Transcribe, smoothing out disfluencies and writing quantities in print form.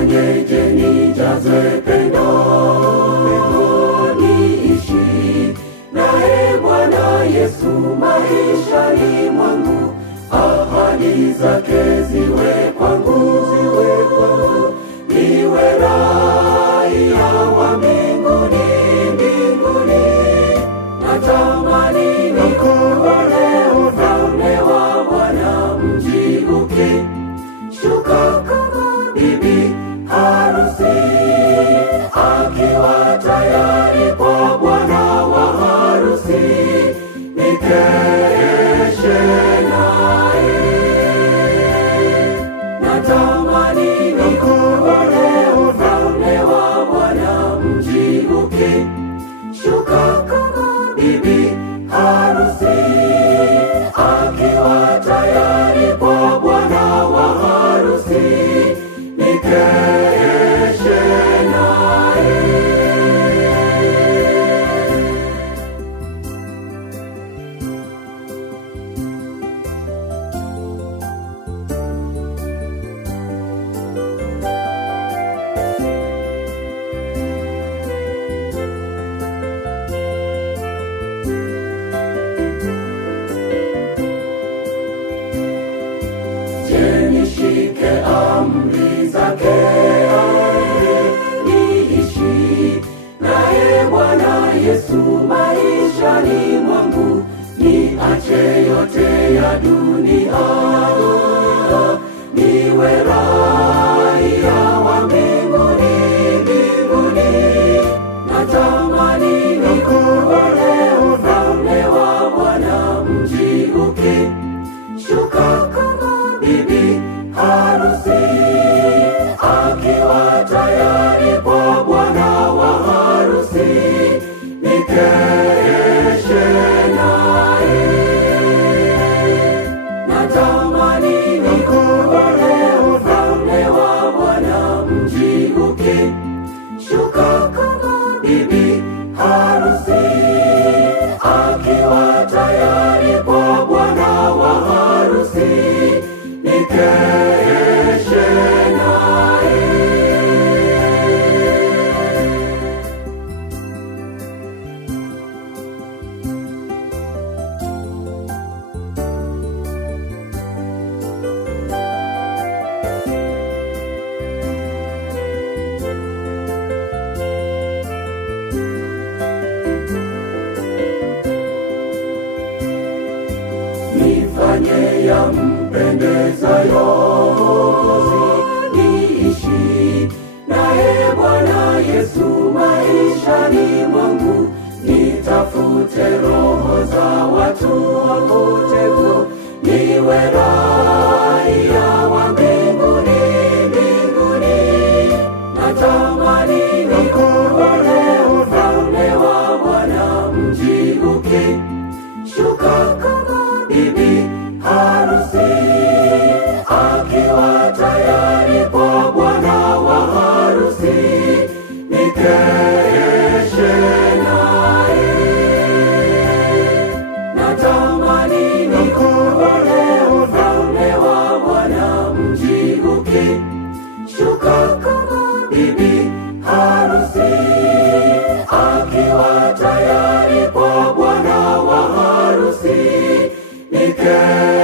Nifanyeje nijazwe pendo, niishi naye Bwana Yesu maishani mwangu, ahadi zake ziwe kwangu, niwe raia wa mbinguni, natamani nikuone ufalme wa Bwana, mji ukishuka kama bibi harusi, akiwa tayari kwa bwana wa harusi, nikeshe naye. Natamani nikuone ufalme wa Bwana, mji ukishuka kama bibi harusi, akiwa tayari kwa bwana wa harusi, nikeshe naye. Nishike amri zake, niishi naye Bwana Yesu maishani mwangu, niache yote ya dunia, niwe raia wa mbinguni, natamani nikuone ufalme wa Bwana, mji ukishuka kama bibi harusi, akiwa tayari kwa bwana wa harusi, nikeshe naye. Natamani nikuone ufalme wa Bwana, mji ukishuka kama bibi harusi, akiwa tayari kwa bwana wa harusi, nikeshe naye. Nifanye yampendezayo, niishi naye Bwana Yesu maishani mwangu, nitafute roho za watu wapotevu, niwe raia wa mbinguni, natamani nikuone ufalme wa Bwana, mji ukishuka kama bibi harusi, akiwa tayari kwa bwana wa harusi, nikeshe naye. Natamani nikuone ufalme wa Bwana, mji ukishuka kama bibi harusi, akiwa tayari kwa bwana wa harusi, nikeshe